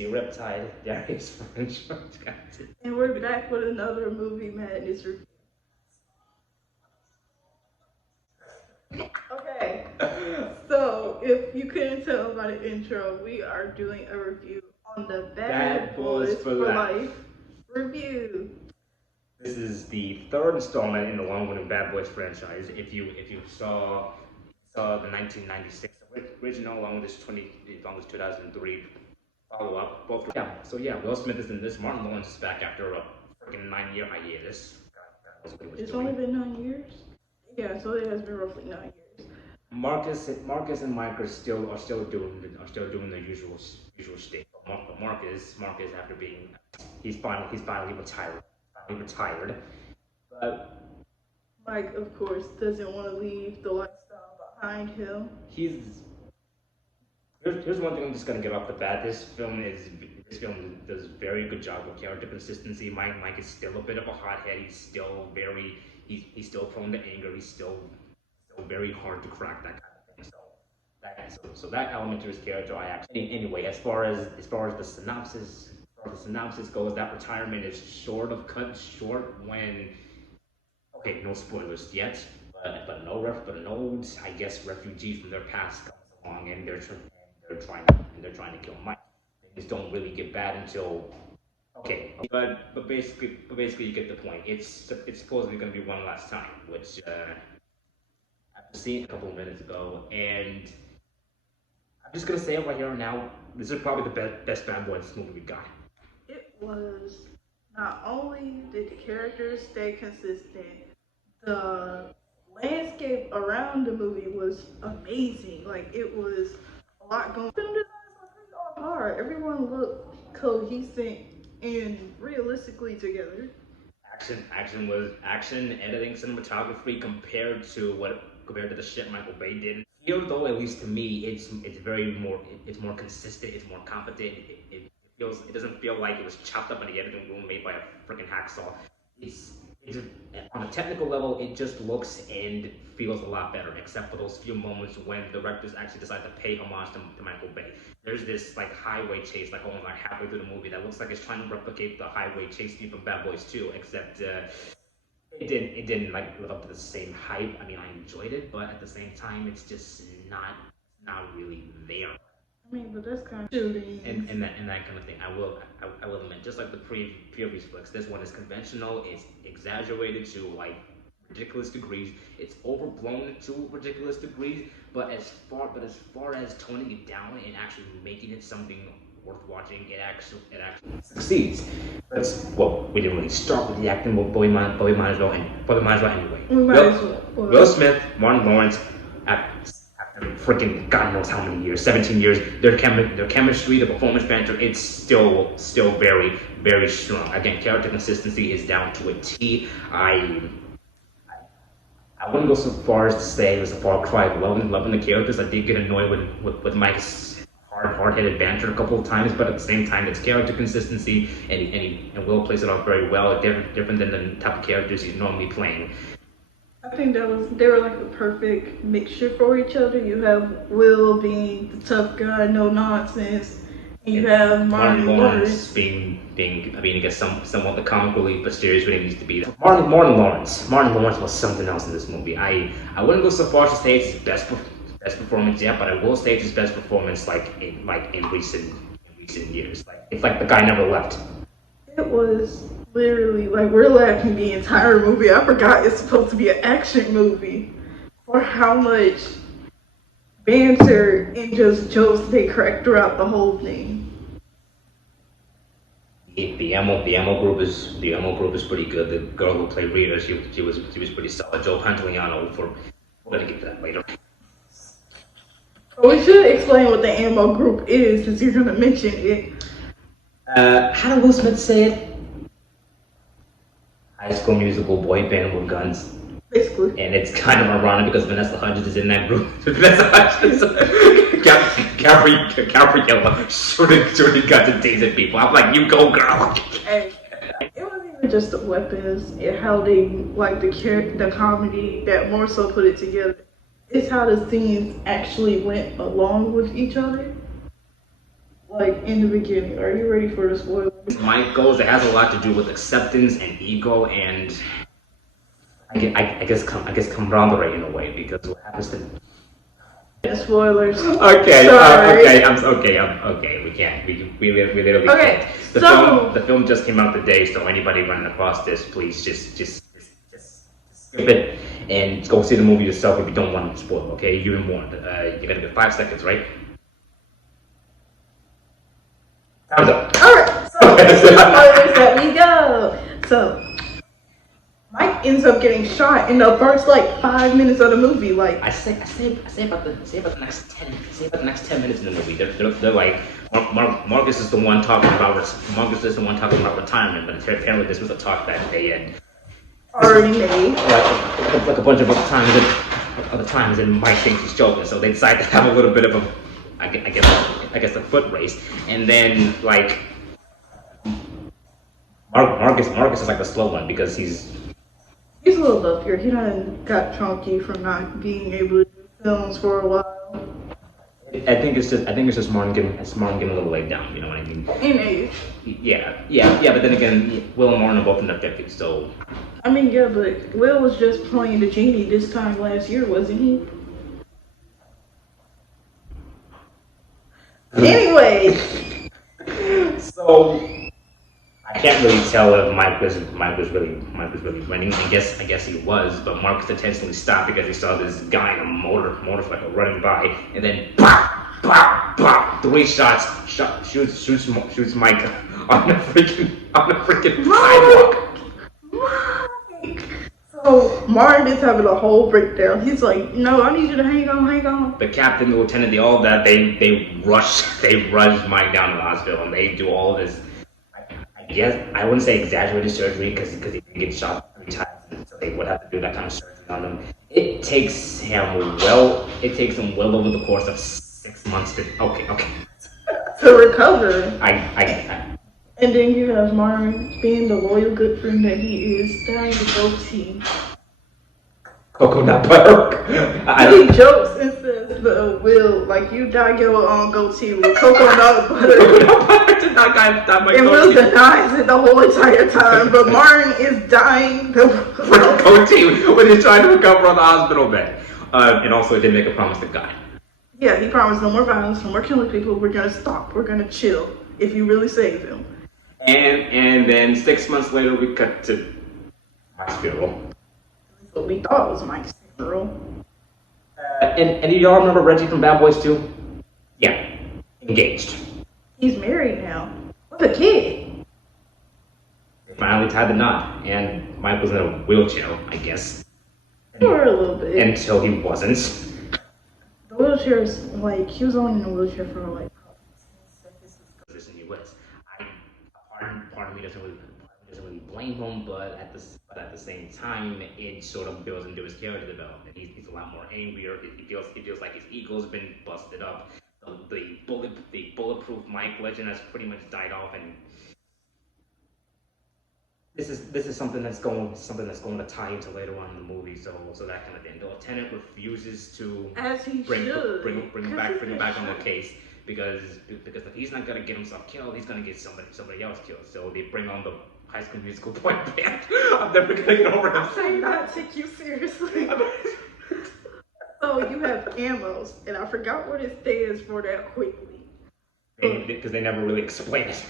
the Riptide, Darius French. And we're back with another movie madness review. Okay, so if you couldn't tell by the intro, we are doing a review on the Bad Boys for Life review. This is the third installment in the long-running Bad Boys franchise. If you saw the 1996 original along with this 2003 follow-up, both Will Smith is in this. Martin Lawrence is back after a freaking 9-year hiatus. It's only been 9 years. Yeah, so it has been roughly 9 years. Marcus and Mike are still doing the usual shtick. But Marcus after being he's finally retired. But Mike, of course, doesn't want to leave the lifestyle behind him. Here's one thing I'm just gonna get off the bat. This film does very good job with character consistency. Mike is still a bit of a hothead. He's still prone to anger. He's still very hard to crack, that kind of thing. So that element to his character, I actually anyway. As far as the synopsis goes, that retirement is sort of cut short when, okay, no spoilers yet, but no I guess refugee from their past comes along and they're trying to kill Mike. Things don't really get bad until, okay, but basically you get the point. It's supposedly going to be one last time, which I've seen a couple of minutes ago, and I'm just gonna say it right here and now. This is probably the best Bad Boys movie we got. It was. Not only did the characters stay consistent, the landscape around the movie was amazing. Like, it was a lot going on. Film designs were pretty on par. Everyone looked cohesive and realistically together. Action, editing, cinematography compared to the shit Michael Bay did. Here, though, at least to me, it's more consistent. It's more competent. It doesn't feel like it was chopped up in the editing room made by a freaking hacksaw. It's on a technical level, it just looks and feels a lot better, except for those few moments when the directors actually decide to pay homage to Michael Bay. There's this like highway chase, like almost like halfway through the movie, that looks like it's trying to replicate the highway chase scene from Bad Boys 2, except it didn't like live up to the same hype. I mean, I enjoyed it, but at the same time, it's just not really there. I mean, but that's kind of shooting. And that kind of thing. I will admit, just like the previous flicks, this one is conventional. It's exaggerated to like ridiculous degrees. It's overblown to ridiculous degrees. But as far as toning it down and actually making it something worth watching, it actually succeeds. Well, we didn't really start with the acting, but we might as well anyway. Will Smith, Martin Lawrence, freaking God knows how many years, 17 years, their chemistry, the performance banter, it's still very, very strong. Again, character consistency is down to a T. I wouldn't go so far as to say it was a far cry of loving the characters. I did get annoyed with Mike's hard-headed banter a couple of times, but at the same time, it's character consistency, and Will plays it off very well, different than the type of characters he's normally playing. I think they were like the perfect mixture for each other. You have Will being the tough guy, no nonsense, and you have Martin Lawrence being I guess somewhat the comic relief, but serious when it needs to be. Martin Lawrence was something else in this movie. I wouldn't go so far as to say it's his best performance yet, but I will say it's his best performance in recent years. Like, it's like the guy never left. It was literally like we're laughing the entire movie. I forgot it's supposed to be an action movie. For how much banter and just jokes they cracked throughout the whole thing. The Emo group is pretty good. The girl who played Rita, she was pretty solid. Joe Pantoliano, we're gonna get to that later. We should explain what the Emo group is, since you're gonna mention it. How did Will Smith say it? High School Musical boy band with guns. Basically. And it's kind of ironic because Vanessa Hudgens is in that group. Vanessa Hudgens, Gabriella, sort of got to taser people. I'm like, you go, girl. Hey, it wasn't even just the weapons and how they like the comedy that more so put it together. It's how the scenes actually went along with each other. like in the beginning. Are you ready for the spoilers? Mike goes. It has a lot to do with acceptance and ego, and I guess camaraderie in a way, because what happens to Spoilers. okay, Sorry. okay. We can't. We literally Okay, can't. so- The film just came out today, so anybody running across this, please just skip it and go see the movie yourself if you don't want to spoil. Okay, you've been warned. You're gonna get 5 seconds, right? Time's up. Alright, so spoilers that we go. So Mike ends up getting shot in the first like 5 minutes of the movie. Like I say about the next 10 minutes in the movie. They're like Marcus is the one talking about retirement, but apparently this was a talk that they had already made. like a bunch of other times, and Mike thinks he's joking, so they decide to have a little bit of a I guess a foot race, and then like Marcus is like the slow one because he's a little luckier. He done got chunky from not being able to do films for a while. I think it's just Martin getting a little laid down. You know what I mean? In age. Yeah. But then again, Will and Martin are both in their 50s, so. I mean, yeah, but Will was just playing the genie this time last year, wasn't he? Anyway. So I can't really tell if Mike was really running. I guess he was, but Marcus intentionally stopped because he saw this guy in a motorcycle running by, and then pop, pop, pop, 3 shots, shoots Mike on the freaking sidewalk. So Martin is having a whole breakdown. He's like, "No, I need you to hang on." The captain, the lieutenant, they rush Mike down to the hospital, and they do all this. I guess I wouldn't say exaggerated surgery because he didn't get shot 3 times, so they would have to do that kind of surgery on him. It takes him well over the course of 6 months to to recover. I And then you have Martin being the loyal good friend that he is, dying to goatee. coconut butter. He jokes and says, "Will, like you dye your own goatee with coconut butter." And Will denies it the whole entire time, but Martin is dying the goatee when he's trying to recover on the hospital bed. And also, he did make a promise to God. Yeah, he promised no more violence, no more killing people. We're gonna stop. We're gonna chill if you really save him. And then 6 months later, we cut to Mike's funeral. What we thought was Mike's funeral. And y'all remember Reggie from Bad Boys 2? Yeah, engaged. He's married now with a kid. They finally tied the knot, and Mike was in a wheelchair, I guess. For a little bit. Until he wasn't. The wheelchair's like, he was only in a wheelchair for like 10 seconds. This in the U.S. Part of me doesn't really blame him, but at the same time, it sort of builds into his character development. He's a lot more angrier. He feels like his ego's been busted up. The bulletproof Mike legend has pretty much died off, and this is something that's going to tie into later on in the movie. So that kind of thing. The lieutenant refuses to bring him back on the case. Because if he's not gonna get himself killed, he's gonna get somebody else killed. So they bring on the High School Musical boy band. I'm never gonna get over him. I not take you seriously. So you have Amos, and I forgot what it stands for that quickly. Because they never really explain it.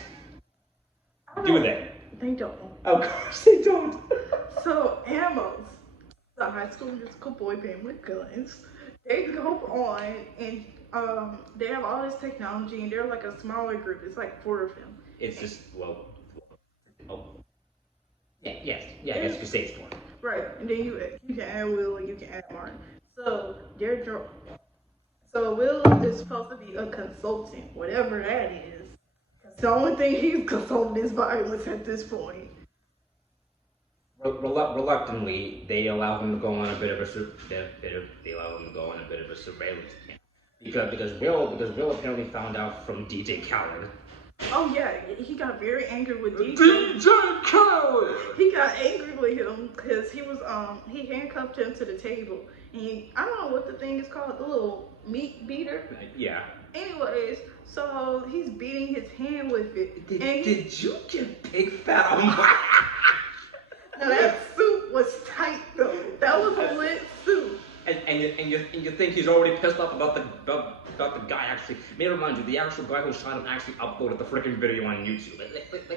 Do they? They don't. Of course they don't. So Amos, the High School Musical boy band with guns, they go on and they have all this technology, and they're like a smaller group. It's like 4 of them. It's just I guess you could say it's 4. Right, and then you can add Will and you can add Martin. So Will is supposed to be a consultant, whatever that is. The only thing he's consulting is violence at this point. Reluctantly, they allow him to go on a bit of a surveillance camp because Will apparently found out from DJ Khaled. Oh yeah, he got very angry with DJ. DJ Khaled. He got angry with him because he handcuffed him to the table, And I don't know what the thing is called, the little meat beater. Yeah. Anyways, so he's beating his hand with it. Did you get pig fat on my? Now that suit was tight though. That was a lit suit. And you think he's already pissed off about the guy actually. May I remind you, the actual guy who shot him actually uploaded the freaking video on YouTube.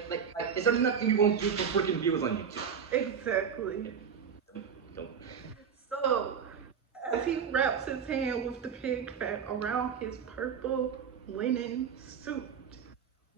Like, is there nothing you won't do for freaking views on YouTube? Exactly. No. So, as he wraps his hand with the pig fat around his purple linen suit,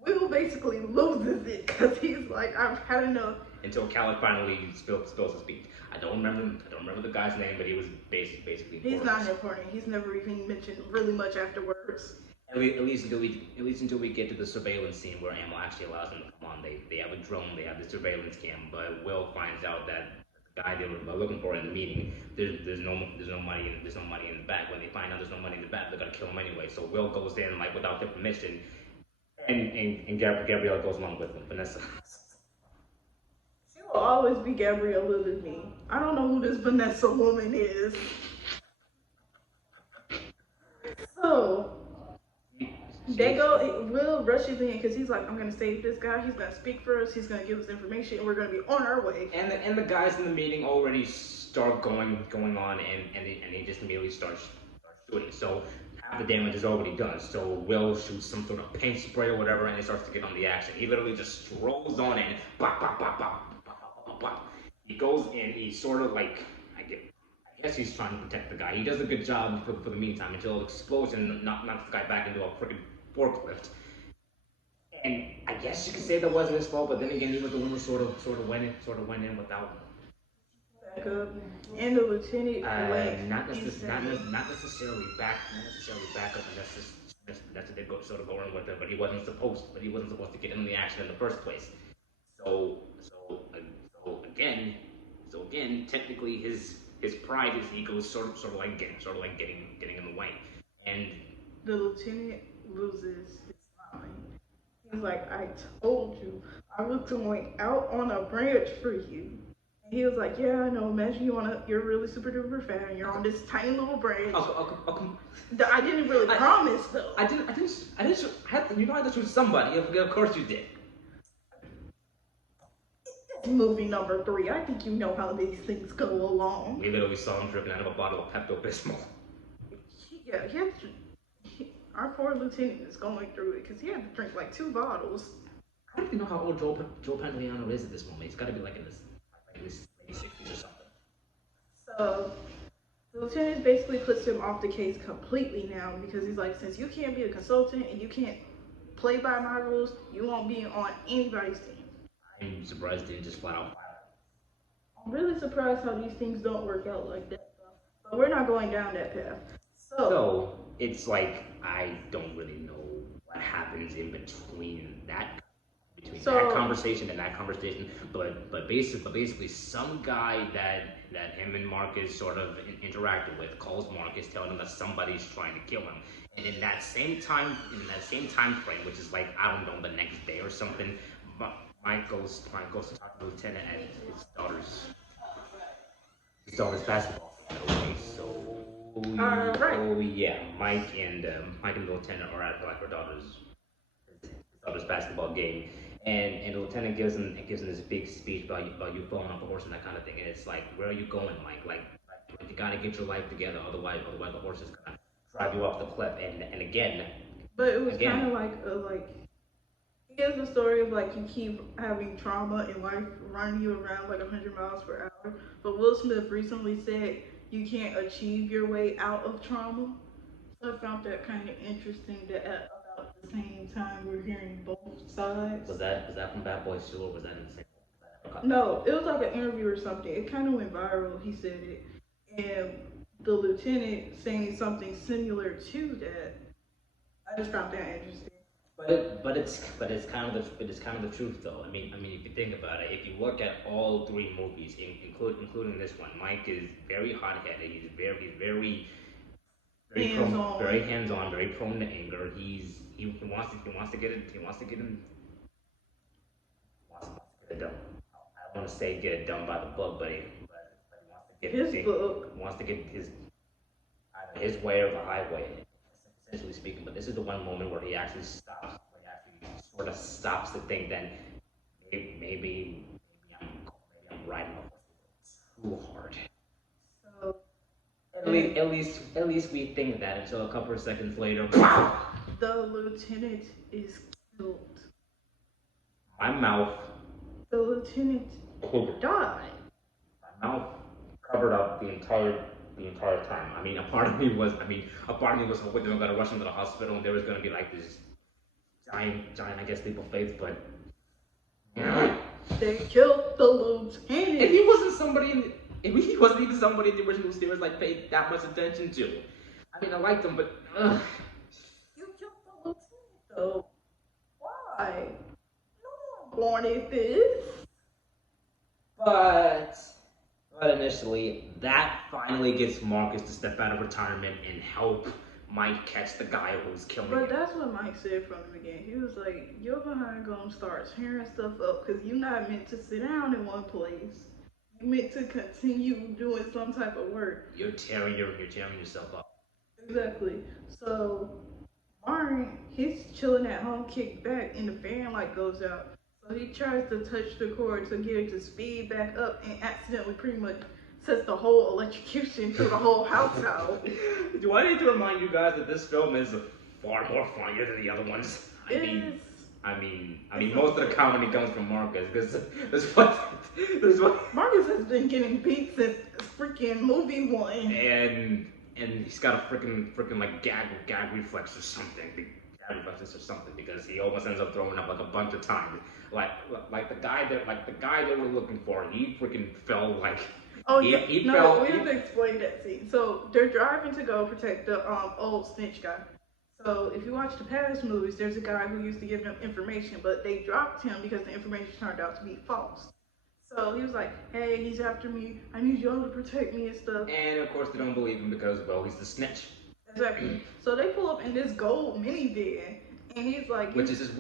Will basically loses it because he's like, I've had enough. Until Khaled finally spills his beans. I don't remember the guy's name, but he was basically. He's not important. He's never even mentioned really much afterwards. At least until we get to the surveillance scene where Ammo actually allows them to come on. They have a drone, they have the surveillance cam, but Will finds out that the guy they were looking for in the meeting, there's no money in the bag. When they find out there's no money in the bag, they're gonna kill him anyway. So Will goes in like without their permission, and Gabrielle goes along with him. Vanessa. She will always be Gabriella to me. I don't know who this Vanessa woman is. So Will rushes in because he's like, I'm gonna save this guy. He's gonna speak for us. He's gonna give us information, and we're gonna be on our way. And the guys in the meeting already start going on, and they just immediately start shooting. So half the damage is already done. So Will shoots some sort of paint spray or whatever, and he starts to get on the action. He literally just strolls on in, bop bop bop bop bop bop bop. He goes in. He's sort of like I guess he's trying to protect the guy. He does a good job for the meantime until the explosion knocks the guy back into a freaking forklift. And I guess you could say that wasn't his fault, but then again, he was the one who sort of went in without backup. And the lieutenant not necessarily backup unless that's what they're sort of going with it. But he wasn't supposed to get in the action in the first place. So again, technically his pride, his ego is sort of like getting in the way. And the lieutenant loses his mind. He's like, I told you, I was going out on a branch for you. And he was like, yeah, I know. Imagine you're really super duper fat and you're on this tiny little branch. I didn't really promise though. I didn't. You know I had to shoot somebody. Of course you did. Movie number 3. I think you know how these things go along. We literally saw him drinking out of a bottle of Pepto-Bismol. Yeah, our poor lieutenant is going through it because he had to drink like 2 bottles. I don't even know how old Joe Pantoliano is at this moment. He's got to be like in his late 60s or something. So the lieutenant basically puts him off the case completely now because he's like, since you can't be a consultant and you can't play by my rules, you won't be on anybody's team. I'm surprised they didn't just flat out fire. I'm really surprised how these things don't work out like that. But we're not going down that path. So it's like I don't really know what happens in between that conversation and that conversation. But basically some guy that him and Marcus sort of interacted with calls Marcus, telling him that somebody's trying to kill him. And in that same time frame, which is like I don't know, the next day or something, Mike goes to talk to the lieutenant at his daughter's basketball. Okay, so right. Oh yeah, Mike and the lieutenant are at like her daughter's basketball game, and the lieutenant gives him this big speech about you falling off a horse and that kind of thing. And it's like, where are you going, Mike? Like you gotta get your life together, otherwise the horse is gonna drive you off the cliff. And again. But it was kind of like. Here's the story of like you keep having trauma in life running you around like 100 miles per hour. But Will Smith recently said you can't achieve your way out of trauma. So I found that kind of interesting that at about the same time we're hearing both sides. Was that from Bad Boys 2 or was that in the same? No, it was like an interview or something. It kind of went viral. He said it, and the lieutenant saying something similar to that. I just found that interesting. But it's kind of the truth though. I mean if you think about it, if you look at all 3 movies, including this one, Mike is very hot-headed. He's very hands-on, very prone to anger. He wants to get it done. I don't want to say get it done by the book, but he wants to get his book. Wants to get his his way or the highway, essentially speaking. But this is the one moment where he actually stops, where he actually sort of stops to think that maybe I'm riding a horse too hard. So At least we think that until a couple of seconds later, the lieutenant is killed. my mouth, The lieutenant died. my mouth covered up the entire time. I mean, a part of me was hoping they were gonna rush him to the hospital and there was gonna be like this giant, I guess, leap of faith. But They killed the lieutenant. if he wasn't somebody if he wasn't even somebody in the original series like paid that much attention to. I mean, I liked him, but You killed the lieutenant, though. Why? No one wanted this. but initially, that finally gets Marcus to step out of retirement and help Mike catch the guy who's killing But him. that's what Mike said from the beginning. He was like, "You're behind gonna start tearing stuff up because you're not meant to sit down in one place. You're meant to continue doing some type of work." You're tearing yourself up. Exactly. So Martin, he's chilling at home, kicked back, and the fan light goes out. So he tries to touch the cord to get it to speed back up, and accidentally pretty much sets the whole electrocution through the whole house out. Do I need to remind you guys that this film is far more funnier than the other ones? I mean, most of the comedy comes from Marcus because there's what Marcus has been getting beat since freaking movie one. and he's got a freaking like gag reflex or something. Gag reflexes or something because he almost ends up throwing up like a bunch of times. Like the guy that we're looking for, he freaking fell like. Oh he, yeah, he no, fell, we have to explain that scene. So they're driving to go protect the old snitch guy. So if you watch the past movies, there's a guy who used to give them information, but they dropped him because the information turned out to be false. So he was like, "Hey, he's after me. I need y'all to protect me and stuff." And of course they don't believe him because, well, he's the snitch. Exactly. So they pull up in this gold minivan, and he's like, Which is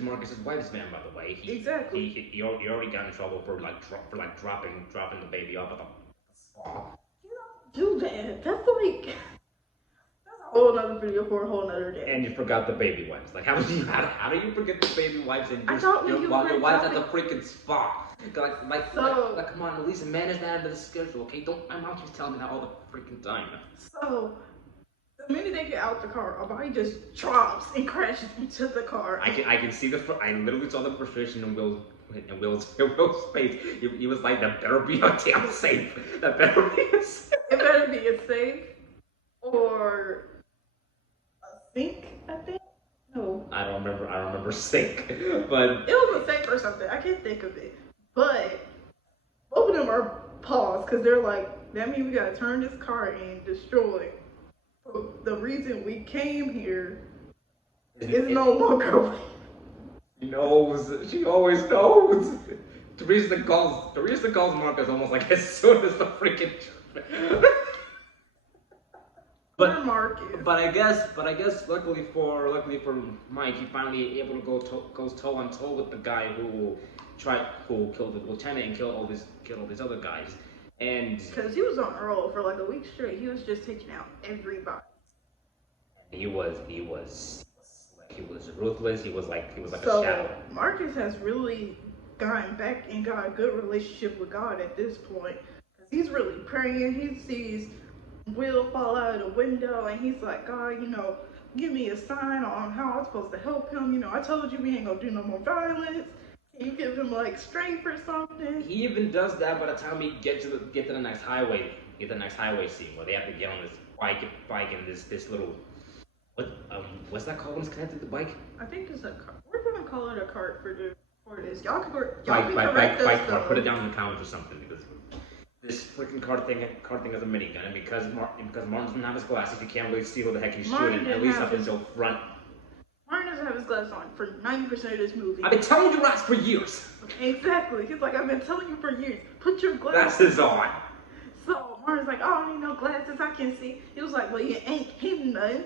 Marcus's wife's van, by the way. Exactly. He already got in trouble for dropping the baby off at the spa. "Do that. That's like a whole nother video for a whole nother day." And you forgot the baby wipes. Like how do you forget the baby wipes and I thought when you while were your wife's at the dropping- freaking spa? Like come on, at least manage that into the schedule, okay? Don't my mom keeps telling me that all the freaking time. So the minute they get out the car, a body just drops and crashes into the car. I can see I literally saw the frustration in Will's face. He was like, that better be a damn safe. That better be a safe. It better be a safe or a sink, I think. No. I don't remember sink, but It was a safe or something. I can't think of it. But both of them are paused because they're like, that means we gotta turn this car in, destroy. The reason we came here is no longer. She knows. She always knows. Teresa calls Marcus almost like as soon as the freaking. But Marcus. But I guess luckily for Mike, he finally able to goes toe on toe with the guy who killed the lieutenant and killed all these other guys. And Because he was on a roll for like a week straight. He was just taking out everybody. he was ruthless. He was like a So shadow. Marcus has really gotten back and got a good relationship with God at this point. 'Cause he's really praying. He sees Will fall out of the window and he's like, "God, give me a sign on how I'm supposed to help him. I told you we ain't gonna do no more violence. Can you give him like strength or something?" He even does that by the time we get to the next highway scene where they have to get on this bike and this little what's that called when it's connected to the bike? I think it's a cart. We're gonna call it a cart for this. Y'all can correct Bike us car. Put it though. down in the comments or something because this freaking cart thing is a minigun and because Martin doesn't have his glasses, you can't really see who the heck he's Martin shooting. At didn't least have up his- until front. Martin doesn't have his glasses on for 90% of this movie. I've been telling you guys for years. Exactly. He's like, "I've been telling you for years, put your glasses Glasses on. So Martin's like, "Oh, I need no glasses, I can see." He was like, "Well, you ain't him none."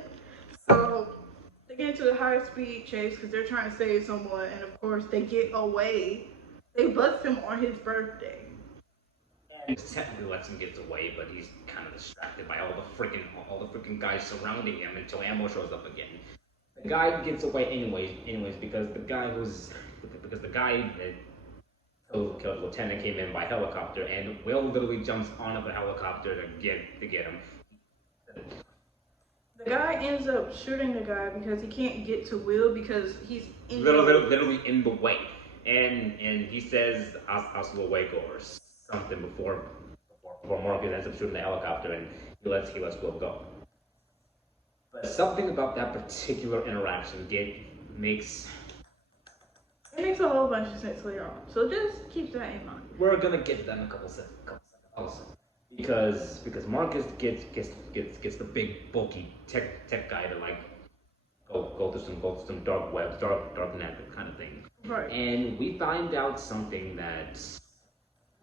So they get into a high-speed chase because they're trying to save someone, and of course they get away. They bust him on his birthday. and technically lets him get away, but he's kind of distracted by all the freaking guys surrounding him until Ammo shows up again. The guy gets away anyways, because the guy that killed Lieutenant came in by helicopter, and Will literally jumps onto the helicopter to get him. The guy ends up shooting the guy because he can't get to Will because he's literally in the way, and he says "hasta luego" or something before Morgan ends up shooting the helicopter, and he lets Will go. But something about that particular interaction makes a whole bunch of sense later on. So just keep that in mind. We're gonna get to that in a couple seconds also. Because Marcus gets the big bulky tech guy to like go through some dark web, dark net kind of thing. Right. And we find out something that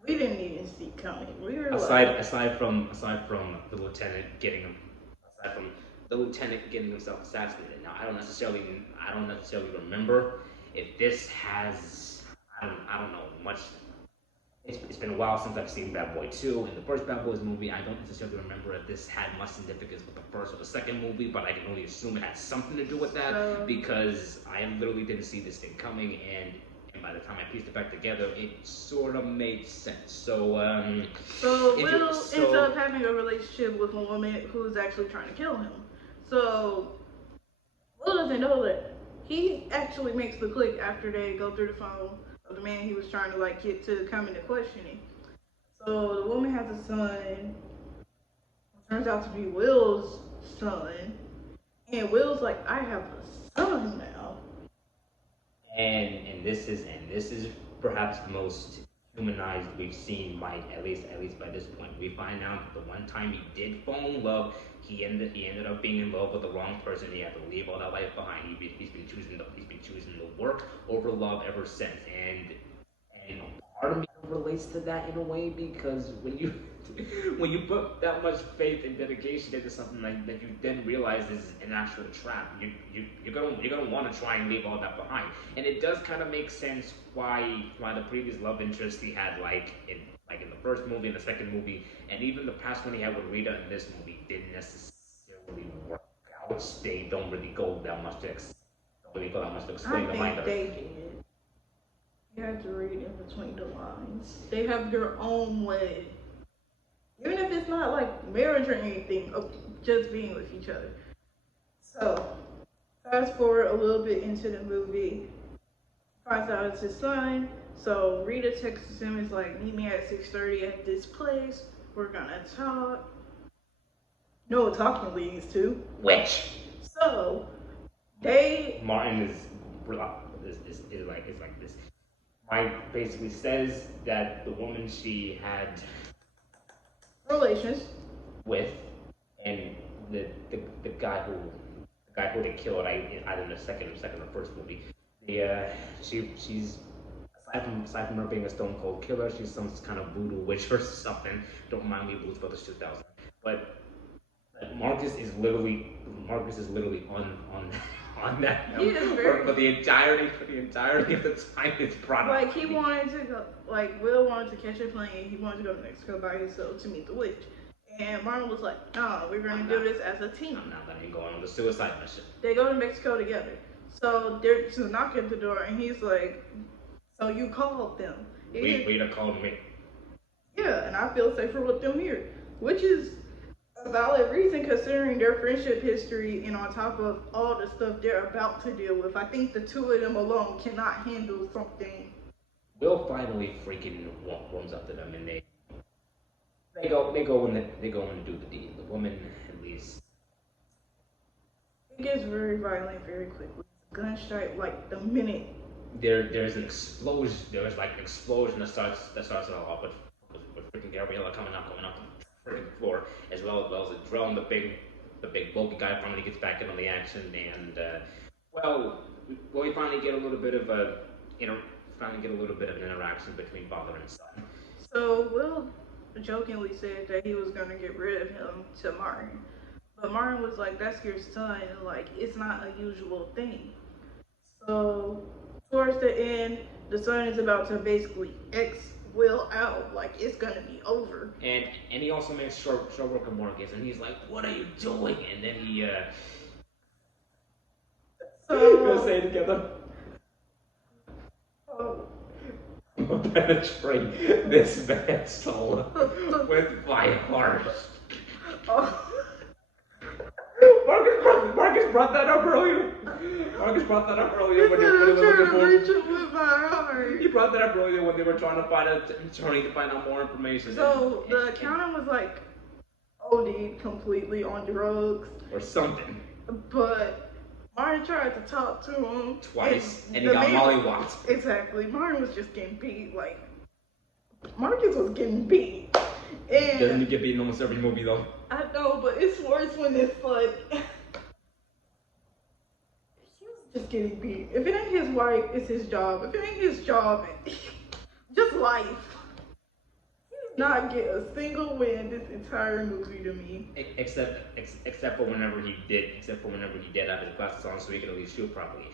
we didn't even see coming. We were aside from the lieutenant getting himself assassinated. Now I don't necessarily remember if this has I don't know much. It's been a while since I've seen Bad Boy 2. In the first Bad Boys movie, I don't necessarily remember if this had much significance with the first or the second movie, but I can only assume it had something to do with that because I literally didn't see this thing coming, and by the time I pieced it back together, it sort of made sense. So Will ends up having a relationship with a woman who's actually trying to kill him. So Will doesn't know that he actually makes the click after they go through the phone of the man he was trying to like get to come into questioning. So the woman has a son. Turns out to be Will's son, and Will's like, I have a son now. And this is perhaps the most humanized we've seen Mike, at least by this point. We find out that the one time he did fall in love, he ended up being in love with the wrong person. He had to leave all that life behind. He's been choosing the work over love ever since. And part of me relates to that in a way because when you put that much faith and dedication into something that you then realize is an actual trap, you're gonna want to try and leave all that behind. And it does kind of make sense why the previous love interest he had in the first movie and the second movie, and even the past one he had with Rita in this movie didn't necessarily work out. They don't really go that much to explain the mind of it. You have to read in between the lines. They have their own way. Even if it's not like marriage or anything, of just being with each other. So, fast forward a little bit into the movie. Finds out it's his son. So Rita texts him, is like, meet me at 6:30 at this place. We're gonna talk. No talking leads to which. So Martin is like this. Mike basically says that the woman she had relations with, and the guy who they killed either in the second or first movie. She's aside from her being a stone cold killer, she's some kind of voodoo witch or something. Don't mind me, Blues Brothers 2000. But Marcus is literally on that for the entirety of the time it's product. Like he wanted to go, like Will wanted to catch a plane. He wanted to go to Mexico by himself to meet the witch. And Martin was like, no, we're going to do this as a team. I'm not letting you go on the suicide mission. They go to Mexico together. So they're to knock at the door, and he's like, so you called them. Rita called me. Yeah, and I feel safer with them here. Which is a valid reason considering their friendship history and on top of all the stuff they're about to deal with. I think the two of them alone cannot handle something. Will finally freaking warms up to them, and they go and do the deed. The woman, at least. It gets very violent very quickly. Gunshot, like the minute. There's an explosion. There's like an explosion that starts it off with freaking Gabriella coming up the freaking floor, as well as a drone. The big bulky guy finally gets back in on the action, and we finally get a little bit of an interaction between father and son. So Will jokingly said that he was gonna get rid of him to Martin. But Martin was like, that's your son, like, it's not a usual thing. So, towards the end, the son is about to basically Will out. Like, it's gonna be over. And he also makes short work of Marcus, and he's like, "What are you doing?" And then he So, say it together. oh, Penetrate this man's soul with my heart. oh. Marcus brought that up earlier. Marcus brought that up earlier when they were looking for. Reach it with my heart. He brought that up earlier when they were trying to find out more information. So the accountant was like OD'd completely on drugs or something. But Martin tried to talk to him twice, and he got mollywopped. Exactly. Martin was just getting beat. Like, Marcus was getting beat. And doesn't he get beat in almost every movie though? I know, but it's worse when it's like he was just getting beat. If it ain't his wife, it's his job. If it ain't his job, just life. He did not get a single win this entire movie to me. Except for whenever he did have his glasses on so he could at least shoot properly.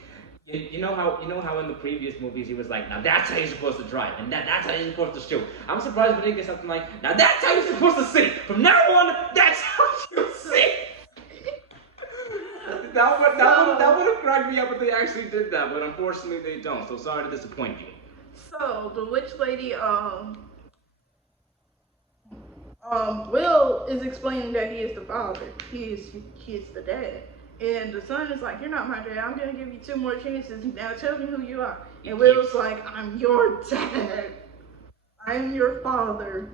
You know how in the previous movies he was like, now that's how you're supposed to drive, and that's how you're supposed to shoot. I'm surprised we didn't get something like, now that's how you're supposed to see. From now on, that's how you see. That would have cracked me up if they actually did that, but unfortunately they don't. So sorry to disappoint you. So the witch lady, Will is explaining that he is the father. He is the dad. And the son is like, you're not my dad. I'm going to give you 2 more chances. Now tell me who you are. And Will's like, I'm your dad. I'm your father.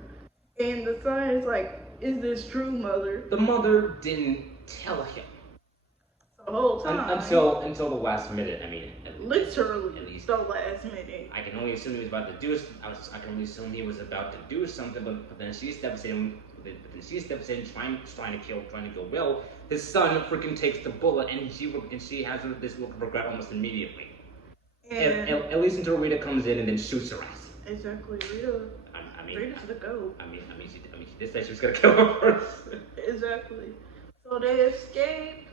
And the son is like, is this true, mother? The mother didn't tell him. The whole time. Until the last minute. I mean, literally, at least the last minute. I can only assume he was about to do. I can only assume he was about to do something, but then she steps in. Trying to kill Will. His son freaking takes the bullet, and she has this look of regret almost immediately. And at least until Rita comes in and then shoots her ass. Exactly, Rita's the goat. She did say she was gonna kill her first. Exactly. So they escape.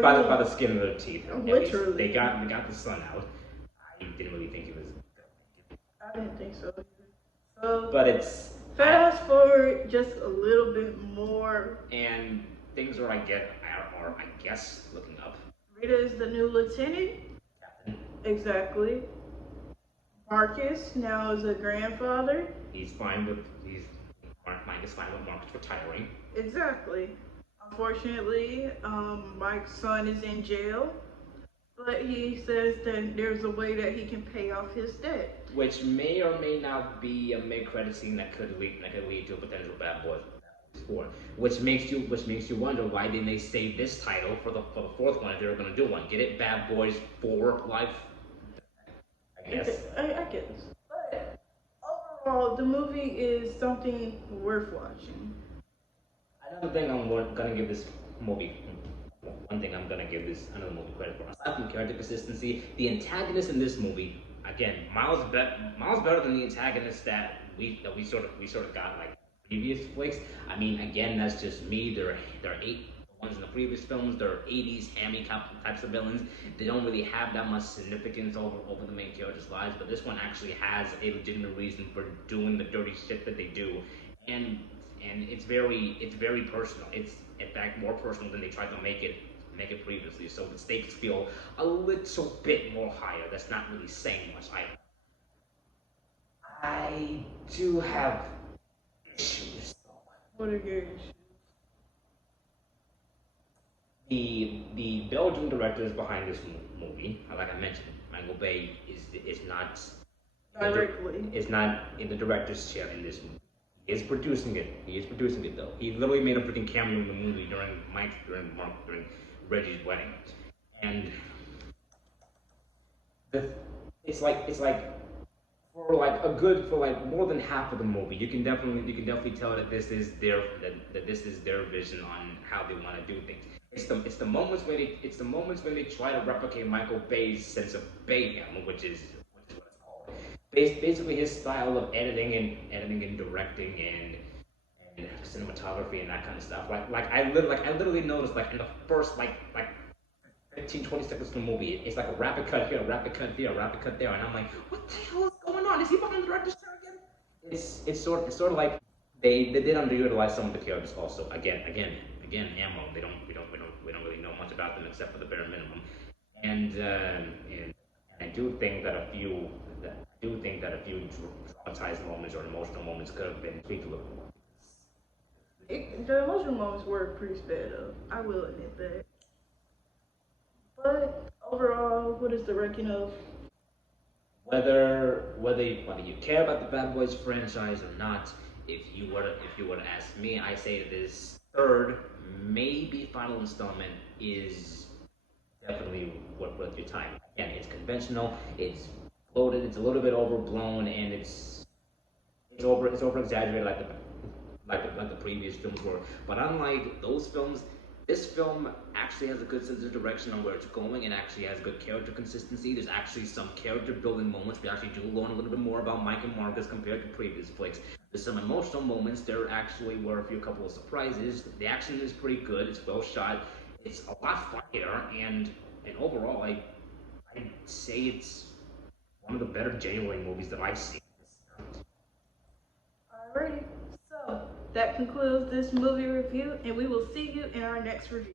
By the skin of their teeth. Literally. They got the son out. I didn't really think he was. I didn't think so. So. But it's. Fast forward just a little bit more. And things are, I guess, looking up. Rita is the new lieutenant. Captain. Exactly. Marcus now is a grandfather. Mike is fine with Marcus retiring. Exactly. Unfortunately, Mike's son is in jail. But he says that there's a way that he can pay off his debt. Which may or may not be a mid-credit scene that could lead to a potential Bad Boys 4. Which makes you wonder, why didn't they save this title for the 4th one if they were going to do one? Get it, Bad Boys 4 Life? I guess. I guess. But overall, the movie is something worth watching. Another thing I'm gonna give this movie. One thing I'm gonna give this another movie credit for, aside from character consistency, the antagonist in this movie, again, miles better than the antagonist that we sort of got like previous flicks. I mean, again, that's just me. There are 8 ones in the previous films. They're 80s hammy types of villains. They don't really have that much significance over the main characters' lives, but this one actually has a legitimate reason for doing the dirty shit that they do, and it's very personal. It's in fact more personal than they tried to make it previously. So the stakes feel a little bit more higher. That's not really saying much either. I do have issues. What are your issues? The Belgian directors behind this movie, like I mentioned, Michael Bay is not in the director's chair in this movie. He is producing it though. He literally made a freaking cameo in the movie during Reggie's wedding, and it's like for more than half of the movie, you can definitely tell that this is their vision on how they want to do things. It's the moments when they try to replicate Michael Bay's sense of Bayham, which is what it's called. Basically his style of editing and directing and cinematography and that kind of stuff. I literally noticed in the first 15-20 seconds of the movie, it's like a rapid cut here, a rapid cut there, a rapid cut there, and I'm like, what the hell is going on? Is he behind the director's chair again? it's sort of like they did underutilize some of the characters also. Again, ammo. We don't really know much about them except for the bare minimum. And I do think that a few traumatized moments or emotional moments could have been tweaked a little more. The emotional moments were pretty sped up. I will admit that. But overall, what is the ranking of? Whether you care about the Bad Boys franchise or not, if you were to ask me, I say this third, maybe final installment is definitely worth your time. Again, it's conventional, it's bloated, it's a little bit overblown, and it's over exaggerated like the previous films were. But unlike those films, this film actually has a good sense of direction on where it's going, and actually has good character consistency. There's actually some character building moments. We actually do learn a little bit more about Mike and Marcus compared to previous flicks. There's some emotional moments. There actually were a few couple of surprises. The action is pretty good. It's well shot. It's a lot funnier, and overall, I'd say it's one of the better January movies that I've seen. Alrighty. So that concludes this movie review, and we will see you in our next review.